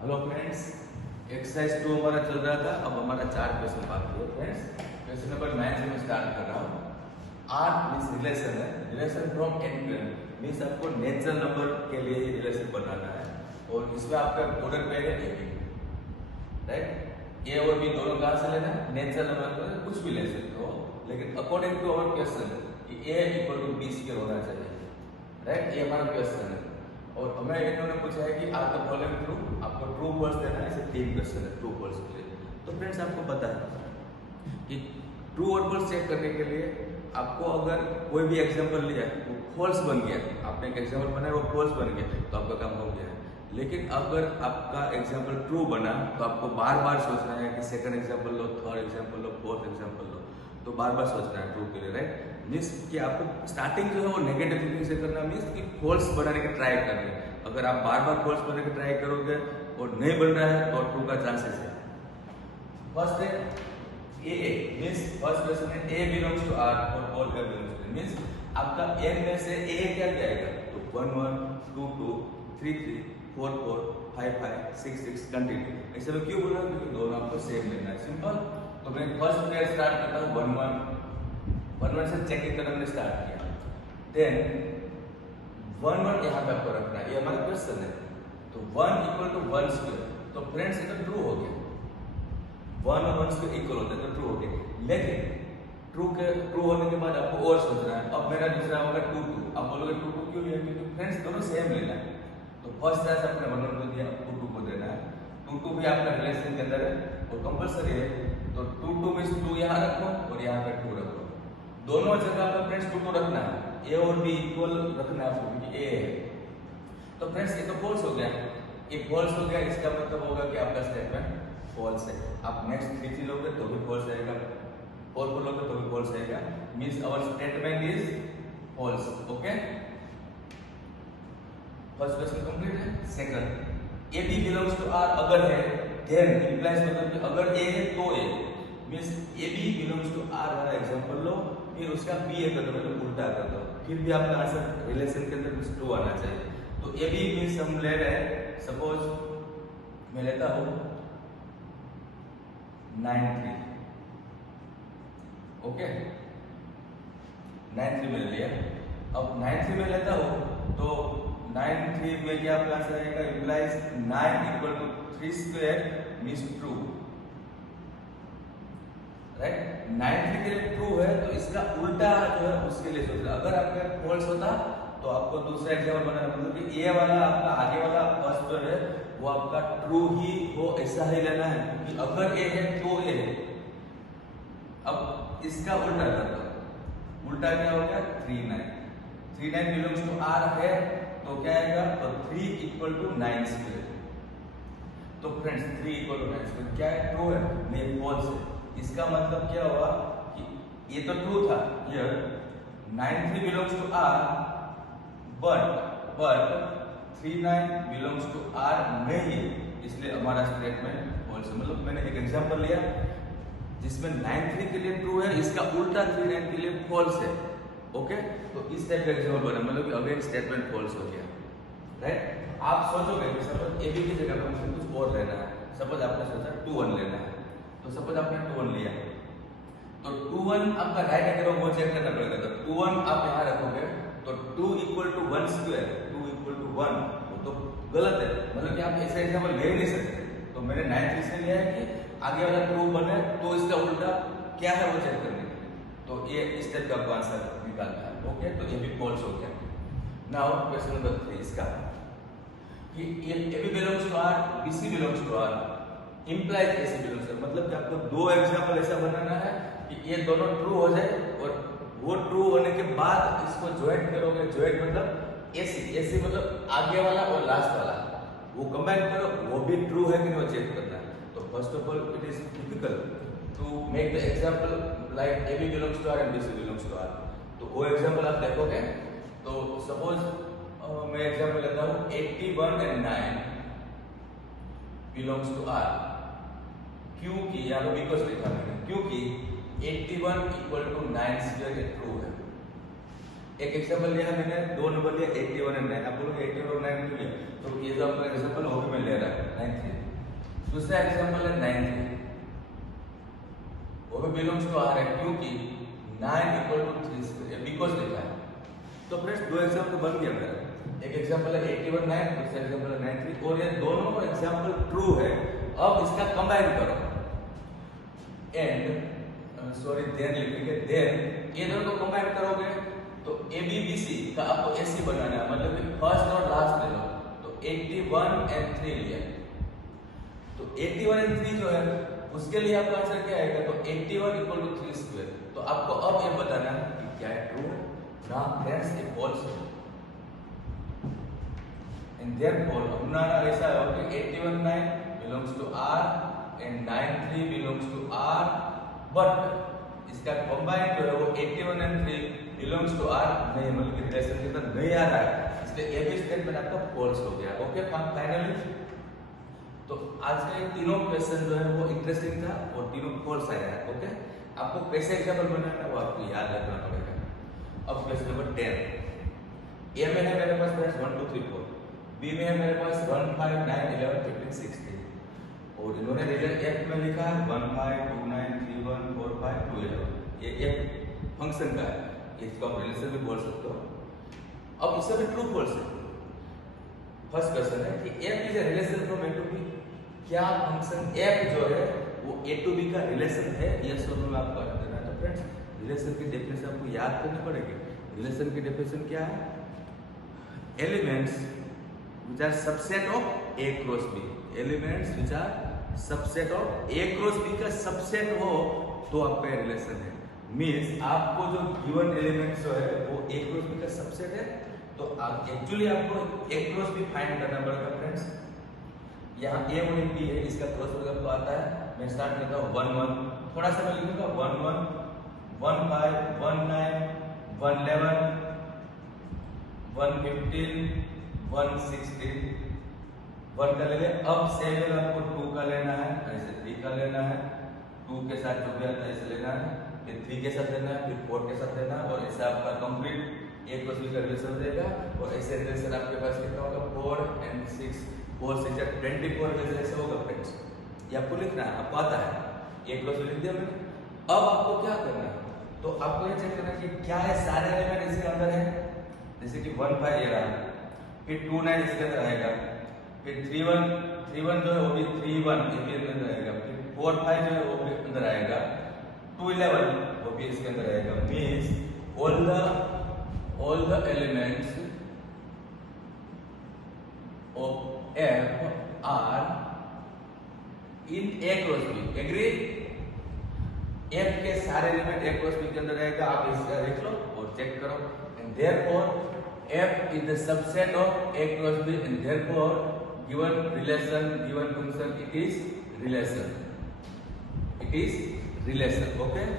Hello friends, exercise 2 हमारा चल रहा था। अब हमारा 4 क्वेश्चन बाकी है फ्रेंड्स। क्वेश्चन नंबर 9 से मैं स्टार्ट कर रहा हूँ। आर मीन्स रिलेशन है, relation from N to N means आपको नेचुरल नंबर के लिए ही रिलेशन बनाना है और इसमें आपका ऑर्डर पेयर है ए बी, राइट। ए और बी दोनों कहाँ से लेना है? नेचुरल नंबर कुछ भी ले सकते हो, लेकिन अकॉर्डिंग टू अवर क्वेश्चन कि ए इक्वल टू बी स्क्वायर होना चाहिए, राइट। ये हमारा क्वेश्चन है और हमें इन्होंने पूछा है कि आपका फॉलोइंग ट्रू, आपको ट्रू फॉल्स देना है। इसे 3 क्वेश्चन है ट्रू फॉल्स के लिए। तो फ्रेंड्स आपको पता है कि ट्रू और फॉल्स चेक करने के लिए आपको अगर कोई भी एग्जांपल लिया वो फॉल्स बन गया, आपने एक एग्जांपल बनाया वो फॉल्स बन गया तो आपका काम हो गया है। लेकिन अगर आपका एग्जांपल ट्रू बना तो आपको बार बार सोचना है कि सेकंड एग्जांपल लो, थर्ड एग्जांपल लो, फोर्थ एग्जांपल लो, तो बार बार सोचना है ट्रू के लिए, राइट। मीन्स कि आपको स्टार्टिंग जो है वो नेगेटिव थिंकिंग से करना, मीन्स कि फॉल्स बनाने की ट्राई करनी। अगर आप बार बार फॉल्स बनाने की ट्राई करोगे और नहीं बन रहा है तो ट्रू का चांसेस है। फर्स्ट है ए मीन्स फर्स्ट क्वेश्चन है ए बिलोंग्स टू आर और ऑल ए बिलोंग्स टू मीन्स आपका एन में से ए क्या जाएगा तो 1 1 2 2 3 3 4 4 5 5 6 6 कंटिन्यू। ऐसे में क्यों बोल रहा हूँ? क्योंकि दोनों आपको सेम लेना है, सिंपल। तो मैं फर्स्ट पेयर स्टार्ट करता हूँ 1 1 1 1 से चेक करना मैंने स्टार्ट किया। देन 1 1 यहाँ पे आपको रखना है, ये हमारा क्वेश्चन है। तो 1 इक्वल टू 1 स्क्वायर, तो फ्रेंड्स ये तो ट्रू हो गया। 1 और 1 स्क्वायर इक्वल होता है तो ट्रू हो गया। लेकिन ट्रू होने के बाद आपको और सोचना है। अब मेरा दूसरा होगा 2 2, आप बोलोगे 2 2 क्यों लिया? क्योंकि फ्रेंड्स दोनों सेम लेना है। तो फर्स्ट क्लास आपने 1 1 को दिया, 2 2 को देना है। 2 2 भी आपका रिलेशन के अंदर है और कंपलसरी है। तो 2 2 मींस 2 यहाँ रखो और यहाँ पे 2 रखो। दोनों जगह पे फ्रेंड्स 2 2 रखना है, ए और बी इक्वल रखना है आपको क्योंकि ए है। तो फ्रेंड्स ये तो फॉल्स हो गया, ये फॉल्स हो गया। इसका मतलब होगा कि आपका स्टेटमेंट फॉल्स है। आप नेक्स्ट 3 3 लोगे तो भी फॉल्स रहेगा, 4 4 लोगे तो भी फॉल्स रहेगा। Means our statement is false. Okay, first question complete है। Second A B belongs to R अगर है देन इंप्लाइज मतलब कि अगर ए है तो A means A B belongs to R वाला एग्जांपल लो, फिर उसका बी ए कर दो, मतलब उल्टा कर दो, फिर भी आपका आंसर रिलेशन के अंदर कुछ ट्रू आना चाहिए। तो ए बी मींस हम ले रहे हैं, सपोज मैं लेता हूं 9 3, ओके 9 3 मैंने लिया। अब 9 3 में लेता हूं तो 9 3 में क्या आपका आंसर आएगा? Implies 9 equal to 3 square means true, right. 9 3 के लिए ट्रू है तो इसका उल्टा जो है उसके लिए सोचना। अगर आपका फॉल्स होता तो आपको दूसरा एग्जांपल बनाना, मतलब कि ए वाला आपका आगे वाला फर्स्ट जो है वो आपका ट्रू ही हो ऐसा ही लेना है कि अगर ए है तो ए है। अब इसका उल्टा कर दो, उल्टा क्या हो गया? 3 9 3 9 बिलोंग्स टू आर है तो क्या आएगा? तो 3 इक्वल टू 9 स्क्वायर। तो फ्रेंड्स 3 इक्वल टू 9 स्क्वायर क्या है? ट्रू है, नहीं फॉल्स है। इसका मतलब क्या हुआ कि ये तो ट्रू था here 9 3 belongs to R but 3 9 belongs to R नहीं है, इसलिए हमारा स्टेटमेंट फॉल्स है। मतलब मैंने एक एग्जांपल लिया जिसमें 9 3 के लिए ट्रू है, इसका उल्टा 3 9 के लिए फॉल्स है। ओके, तो इस टाइप का एग्जांपल बना, मतलब कि अगेन स्टेटमेंट फॉल्स हो गया, राइट। आप सोचोगे कि सपोज ए बी की जगह पे मुझे कुछ और लेना है। सपोज आपने सोचा 2 1 लेना है, तो सपोज आपने 2 1 लिया तो 2 1 आपका राइट एंगल वो चेक करना पड़ेगा। तो 2 1 आप यहाँ रखोगे तो 2 equal to 1 square, 2 equal to 1 वो तो गलत है, मतलब कि आप ऐसा एग्जांपल ले ही नहीं सकते। तो मैंने 9 3 से लिया है कि आगे वाला ट्रू बने तो इसका उल्टा क्या है वो चेक करने के लिए। तो ये इस टाइप का आपको आंसर निकालना है। ओके, तो ये भी फॉल्स हो गया। नाउ क्वेश्चन नंबर 3 इसका कि A B belongs to R, B C belongs to R implies A C belongs to, मतलब कि आपको दो एग्जांपल ऐसा बनाना है कि ये दोनों ट्रू हो जाए और वो ट्रू होने के बाद इसको ज्वाइंट करोगे। ज्वाइंट मतलब एसी मतलब आगे वाला और लास्ट वाला वो कंबाइन करो, वो भी ट्रू है कि नहीं वो चेक करना है। तो first of all it is difficult to make the example like A B belongs to R and B C belongs to R. तो वो एग्जांपल आप देखोगे तो सपोज मैं एग्जांपल लेता हूं 81 एंड 9 बिलोंग्स टू आर, क्योंकि यहाँ पे बिकॉज लिखा मैंने, क्योंकि 81 इक्वल टू 9 स्क्वायर ट्रू है। एक एग्जांपल लिया मैंने, दो नंबर लिया 81 एंड 9। आप बोलोगे 81 और 9 क्यों लिया? तो ये जो आपका एग्जांपल वो भी मैं ले रहा हूं 93। दूसरा एग्जांपल है 93, वो भी बिलोंग्स टू आर है क्योंकि 9 इक्वल टू 3 बिकॉज लिखा है। तो फ्रेंड्स दो एग्जांपल बन गया मेरा, एक एग्जांपल है 81 9, दूसरा एग्जांपल है 93 और ये दोनों एग्जांपल ट्रू है। अब इसका कंबाइन करो एंड देन लिखेंगे, देन ये दोनों को कंबाइन करोगे तो ए बी बी सी का आपको ऐसी बनाना है, मतलब कि फर्स्ट और लास्ट ले लो। तो 81 एंड 3 लिया, तो 81 एंड 3 जो है उसके लिए आपका आंसर क्या आएगा? तो 81 इक्वल टू 3 स्क्वायर। तो आपको अब ये बताना है कि क्या है ट्रू ना फ्रेंड्स ये फॉल्स है। एंड देयरफॉर हमारा ऐसा है कि 81 9 belongs to R and 93 belongs to R, but इसका कंबाइन जो है वो 81 एंड 3 बिलोंग्स टू आर नहीं, मतलब कि रिलेशन के अंदर नहीं आ रहा है, इसलिए ये भी स्टेटमेंट आपका फॉल्स हो गया। ओके फाइनली, तो आज का ये तीनों क्वेश्चन जो है वो इंटरेस्टिंग था और तीनों फॉल्स आया है। ओके, आपको कैसे एग्जांपल बनाना है वो आपको याद रखना पड़ेगा। अब क्वेश्चन नंबर 10, ए में है मेरे पास फ्रेंड्स 1 2 3 4, बी में है मेरे पास 1 5 9 11 15 16 और इन्होंने रिजल्ट एफ में लिखा है 1 5 2 9 3 1 4 5 2 11। ये एफ फंक्शन का है, इसको आप रिलेशन भी बोल सकते हो। अब इससे भी ट्रू फॉल्स है। फर्स्ट क्वेश्चन है कि F is a relation from A to B, क्या फंक्शन एफ जो है वो ए टू बी का रिलेशन है? यस और नो आपको आंसर देना है। तो फ्रेंड्स रिलेशन की डेफिनेशन आपको याद करनी पड़ेगी। रिलेशन की डेफिनेशन क्या है? Elements which are subset of A cross B, elements which are subset of A cross B का सबसेट हो तो आपका रिलेशन है। मींस आपको जो गिवन एलिमेंट्स जो है वो ए क्रॉस बी का सबसेट है, तो आप एक्चुअली आपको ए क्रॉस बी फाइंड करना पड़ेगा फ्रेंड्स। यहाँ ए और बी है, इसका क्रॉस प्रोडक्ट आपको आता है। मैं स्टार्ट करता हूँ 1 1, थोड़ा सा मैं लिखूंगा 1 1 1 5 1 9 1 11 1 15 1 16 1 का ले ले। अब सेम आपको 2 का लेना है, ऐसे 3 का लेना है, 2 के साथ जो भी आता है ऐसे लेना है, फिर 3 के साथ लेना है, फिर 4 के साथ लेना है और ऐसे आपका कंप्लीट एक क्रॉस बी का रिलेशन हो जाएगा। और ऐसे रिलेशन आपके पास कितना होगा 4 and 6 4 6 24 ऐसे होगा फ्रेंड्स। ये आपको लिखना है, आपको आता है, एक क्रॉस बी लिख दिया मैंने। अब आपको क्या करना है? तो आपको ये चेक करना है कि क्या है सारे एलिमेंट इसके अंदर है। जैसे कि 1 5 ये रहा, फिर 2 9 इसके अंदर आएगा, फिर 3 1 जो है वो भी 3 1 ये भी अंदर आएगा, फिर 4 5 जो है वो भी अंदर आएगा, 2 11 वो भी इसके अंदर आएगा। Means all the elements of F are in A cross B. Agree? F के सारे एलिमेंट A cross B के अंदर रहेगा। आप इसका देख लो और चेक करो। And therefore F is the subset of A cross B and therefore given relation, given function, it is relation. It is relation. Okay?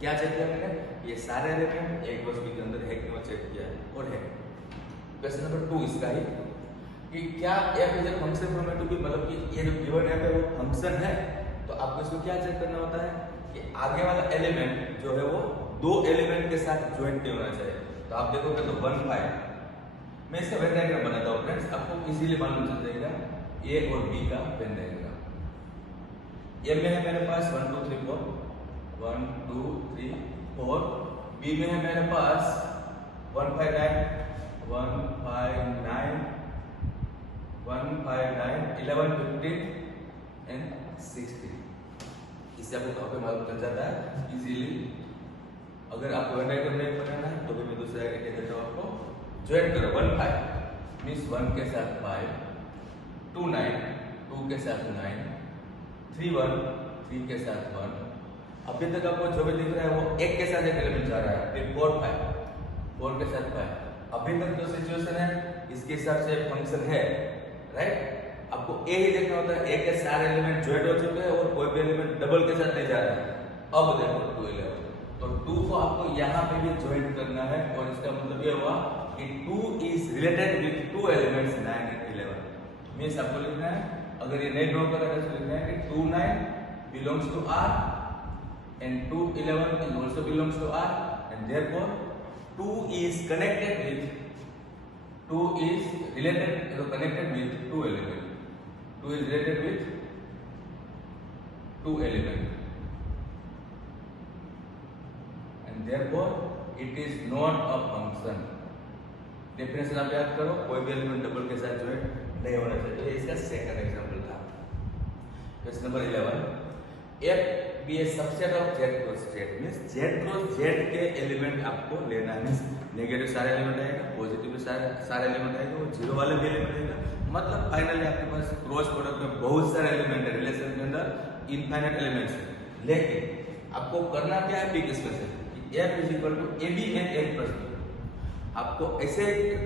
क्या चेक किया मैंने? ये सारे एलिमेंट एक क्रॉस बी के अंदर है कि नहीं चेक किया है और है। क्वेश्चन नंबर 2 इसका ही कि क्या f is a function from A to B, मतलब कि ये जो गिवन f है वो फंक्शन है। तो आपको इसको क्या चेक करना होता है कि आगे वाला एलिमेंट जो है वो दो एलिमेंट के साथ ज्वाइंट नहीं होना चाहिए। तो आप देखोगे तो 1 5 मैं इसका वेन डायग्राम बनाता हूँ फ्रेंड्स, आपको इजीली मालूम चल जाएगा a और b का वेन डायग्राम। a में है मेरे पास 1 2 3 4 1 2 3 4, बी में है मेरे पास 1 5 9 1 5 9 1 5 9 11 15 and 16। इससे आपको काफी मालूम चल जाता है इजीली। अगर आपको वन डायग्राम नहीं बनाना है तो भी मैं दूसरा आइडिया कह देता हूँ आपको। ज्वाइन करो 1 5 मींस 1 के साथ 5, 2 9 2 के साथ 9, 3 1 3 के साथ 1। अभी तक आपको जो भी दिख रहा है वो एक के साथ एक एलिमेंट जा रहा है, फिर 4 5 4 के साथ 5। अभी तक जो सिचुएशन है इसके हिसाब से फंक्शन है, राइट। आपको ए ही देखना होता है, ए के सारे एलिमेंट ज्वाइंट हो चुके हैं और कोई भी एलिमेंट डबल के साथ नहीं जा रहा है। अब देखो 2 11, तो 2 को आपको यहाँ पे भी ज्वाइंट करना है और इसका मतलब ये हुआ कि 2 is related with 2 elements 9 and 11। Means आपको लिखना है, अगर ये नहीं ड्रॉ कर रहा है तो लिखना है कि 2 9 belongs to R and 2 11 is also belongs to R and therefore 2 is connected with 2 is related connected with 2 element. 2 is related with 2 element, and therefore it is not a function. Definition आप याद करो, कोई भी element double के साथ joint नहीं होना चाहिए। ये इसका सेकंड एग्जांपल था। Question number 11, F be a subset of Z cross Z means Z cross Z के एलिमेंट आपको लेना है। मींस नेगेटिव सारे एलिमेंट आएगा, पॉजिटिव भी सारे एलिमेंट आएगा, और जीरो वाले भी एलिमेंट आएगा। मतलब फाइनली आपके पास क्रॉस प्रोडक्ट में बहुत सारे एलिमेंट है, रिलेशन के अंदर इनफाइनाइट एलिमेंट्स है। लेकिन आपको करना क्या है, पिक इसमें से F is equal to AB and L plus B। आपको ऐसे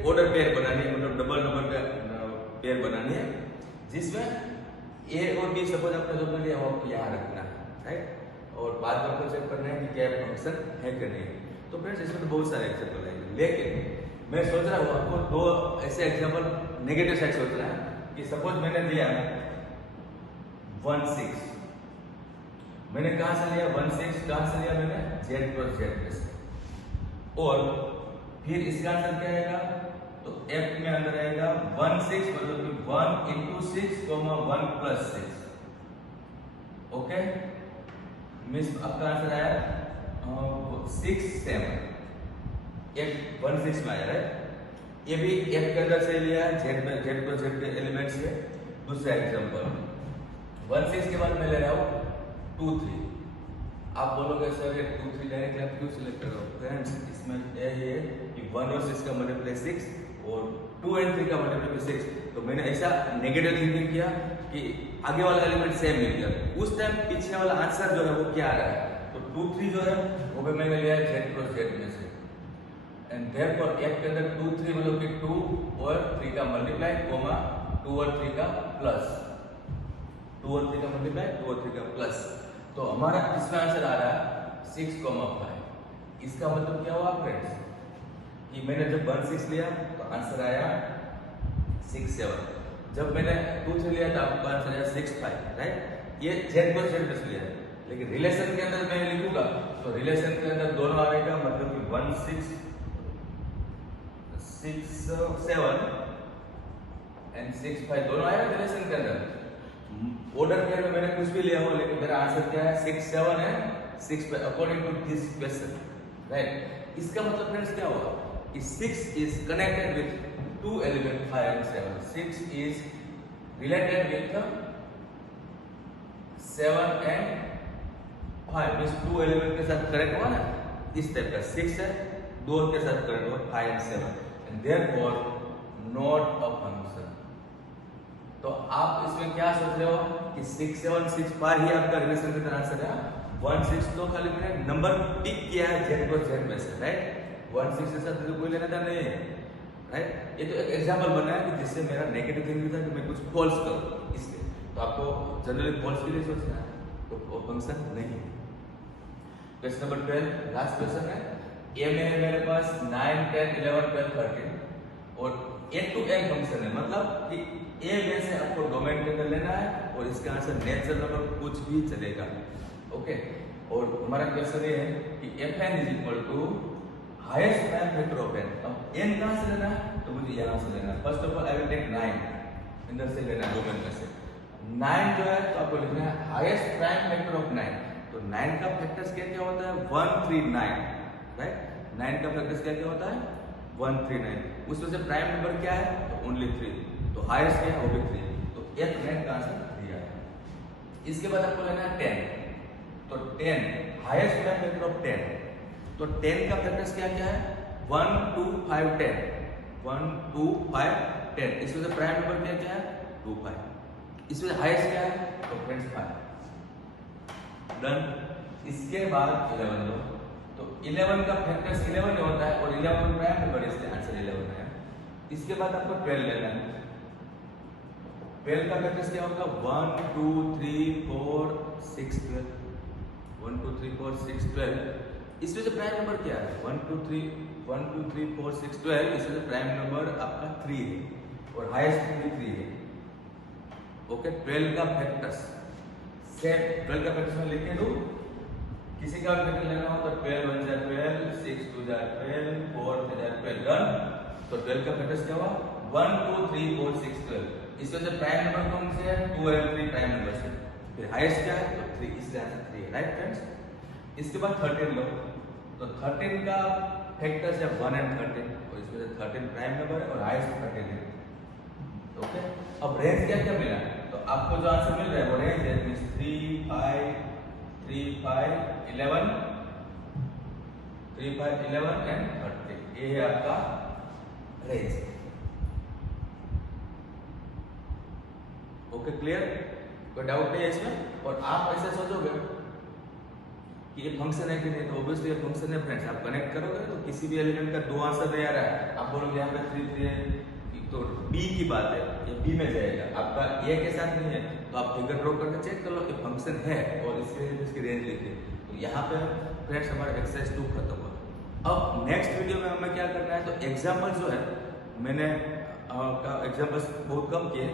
ऑर्डर पेयर बनानी है, मतलब डबल नंबर का पेयर बनानी है, जिसमें ए और बी सपोज आपने जो लिया वो आपको यहाँ रखना है, राइट। और बाद में आपको चेक करना है कि क्या फंक्शन है कि नहीं। तो फ्रेंड्स इसमें तो बहुत सारे एग्जांपल आएंगे, लेकिन मैं सोच रहा हूँ आपको दो ऐसे एग्जांपल नेगेटिव साइड सोच रहा है कि सपोज मैंने लिया 1 6, मैंने कहाँ से लिया 1 6, कहाँ से लिया मैंने Z क्रॉस Z से, और फिर इसका आंसर क्या आएगा, तो F में अंदर आएगा 1 6 मतलब कि 1 into 6, 1 plus 6। ओके, मींस आपका आंसर आया 6 7। F 1 6 में आया, राइट। ये भी F के अंदर से लिया है, Z को Z के एलिमेंट्स है। दूसरा एग्जांपल 1 6 के बाद मैं ले रहा हूँ 2 3। आप बोलोगे सर ये 2 3 डायरेक्टली आप क्यों सिलेक्ट कर रहे हो? फ्रेंड्स इसमें ये कि 1 और 6 का मल्टीप्लाई 6 और 2 और 3 का मल्टीप्लाई 6। तो मैंने ऐसा नेगेटिव थिंकिंग किया कि आगे वाला एलिमेंट सेम मिल गया। उस टाइम पीछे वाला आंसर जो है वो क्या आ रहा है, तो 2 3 जो है वो भी मैंने लिया Z क्रॉस Z में से, एंड देयरफॉर F के अंदर 2 3 मतलब कि 2 और 3 का मल्टीप्लाई, 2 और 3 का प्लस, 2 और 3 का मल्टीप्लाई, 2 और 3 का प्लस। तो हमारा इसका आंसर आ रहा है 6, 5। इसका मतलब क्या हुआ फ्रेंड्स कि मैंने जब 1 6 लिया तो आंसर आया 6 7। जब मैंने 2 3 लिया तो आपका आंसर आया 6 5, राइट। ये Z को Z में लिया है, लेकिन रिलेशन के अंदर मैं लिखूंगा तो रिलेशन के अंदर दोनों आएगा, मतलब कि 1 6 6 7 एंड 6 5 दोनों आएगा रिलेशन के अंदर। ऑर्डर पेयर में मैंने कुछ भी लिया हो, लेकिन मेरा आंसर क्या है 6 7 है 6 5 according to this question, right. इसका मतलब फ्रेंड्स क्या होगा कि 6 is connected with 2 element 5 and 7। 6 is related with 7 and 5 means 2 element के साथ कनेक्ट हुआ ना, इस टाइप का 6 है 2 के साथ कनेक्ट हुआ 5 and 7, and therefore not a function. तो आप इसमें क्या सोच रहे हो कि 6 7 6 5 ही आपका रिलेशन का आंसर है। 1 6 तो खाली मैंने नंबर पिक किया है Z क्रॉस Z में से, राइट। 1 6 के साथ तो कोई लेना देना नहीं है, राइट। ये तो एक एग्जांपल बना है कि जिससे मेरा नेगेटिव थिंकिंग था कि मैं कुछ फॉल्स करूं, इसलिए तो आपको जनरली फॉल्स के लिए सोचना है, तो वो फंक्शन नहीं है। क्वेश्चन नंबर 12 लास्ट क्वेश्चन है। ए में है मेरे पास 9 10 11 12 13 और A to N फंक्शन है, मतलब कि ए में से आपको डोमेन के अंदर लेना है और इसका आंसर नेचुरल नंबर कुछ भी चलेगा, ओके। और हमारा क्वेश्चन ये है कि Fn is equal to highest prime factor of n। अब n कहां से लेना है, तो मुझे यहां से लेना है। First of all I will take 9, अंदर से लेना है डोमेन में से 9 जो है, तो आपको लिखना है हाईएस्ट प्राइम फैक्टर ऑफ 9। तो 9 का फैक्टर्स क्या क्या होता है 139, राइट। 9 का फैक्टर्स क्या क्या होता है 139, उसमें से प्राइम नंबर क्या है तो ओनली 3, तो हाईएस्ट क्या है वो भी 3, तो F9 का आंसर दिया है। इसके बाद आपको लेना है 10, तो 10 हाईएस्ट प्राइम फैक्टर ऑफ 10, तो 10 का फैक्टर्स क्या क्या है 1 2 5 10, 1 2 5 10, इसमें से प्राइम नंबर क्या क्या है 2 5, इसमें हाईएस्ट क्या है तो फ्रेंड्स 5, डन। इसके बाद 11 लो, तो 11 का फैक्टर्स 11 ही होता है और 11 प्राइम नंबर, इसलिए आंसर 11 है। इसके बाद आपको 12 लेना है। 12 का फैक्टर्स क्या होगा 1 2 3 4 6 12, 1 2 3 4 6 12, इसमें से प्राइम नंबर क्या है 1 2 3 4 6 12, इसमें से प्राइम नंबर आपका 3 है और हाईएस्ट भी 3 है, ओके। 12 का फैक्टर्स सेम 12 का फैक्टर्स में लिख के दो किसी का फैक्टर लेना हो तो 12 1 जा 12, 6 2 जा 12, 4 3 जा 12 डन। तो 12 का फैक्टर्स क्या हुआ 1 2 3 4 6 12। इसमें से प्राइम नंबर कौन से है 2 और 3 प्राइम नंबर से। फिर हाईएस्ट क्या है तो 3, इसलिए आंसर 3 है, राइट फ्रेंड्स। इसके बाद 13 लो, तो 13 का फैक्टर्स है 1 एंड 13 और इसमें से 13 प्राइम नंबर है और हाईएस्ट 13 है। ओके, अब रेंज क्या क्या मिला तो आपको जो आंसर मिल रहा है वो रेंज है 3 5 3 5 11 3 5 11 एंड 30। ये है आपका रेंज। ओके क्लियर, कोई डाउट नहीं है इसमें। और आप ऐसे सोचोगे कि ये फंक्शन है कि नहीं, तो ऑब्वियसली ये फंक्शन है फ्रेंड्स। आप कनेक्ट करोगे तो किसी भी एलिमेंट का दो आंसर नहीं आ रहा है, आप बोलोगे यहाँ पे 3 3 है तो बी की बात है, ये बी में जाएगा, आपका ए के साथ नहीं है। तो आप फिगर ड्रॉ करके चेक कर लो कि फंक्शन है और इसकी रेंज लिखिए। तो यहाँ पे फ्रेंड्स हमारा एक्सरसाइज 2 खत्म हुआ। अब नेक्स्ट वीडियो में हमें क्या करना है तो एग्जाम्पल जो है मैंने एग्जाम्पल्स बहुत कम किए,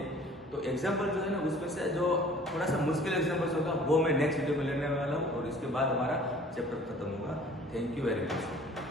तो एग्जाम्पल जो है ना उसमें से जो थोड़ा सा मुश्किल एग्जाम्पल्स होगा वो मैं नेक्स्ट वीडियो में लेने वाला हूँ और इसके बाद हमारा चैप्टर खत्म होगा। Thank you very much.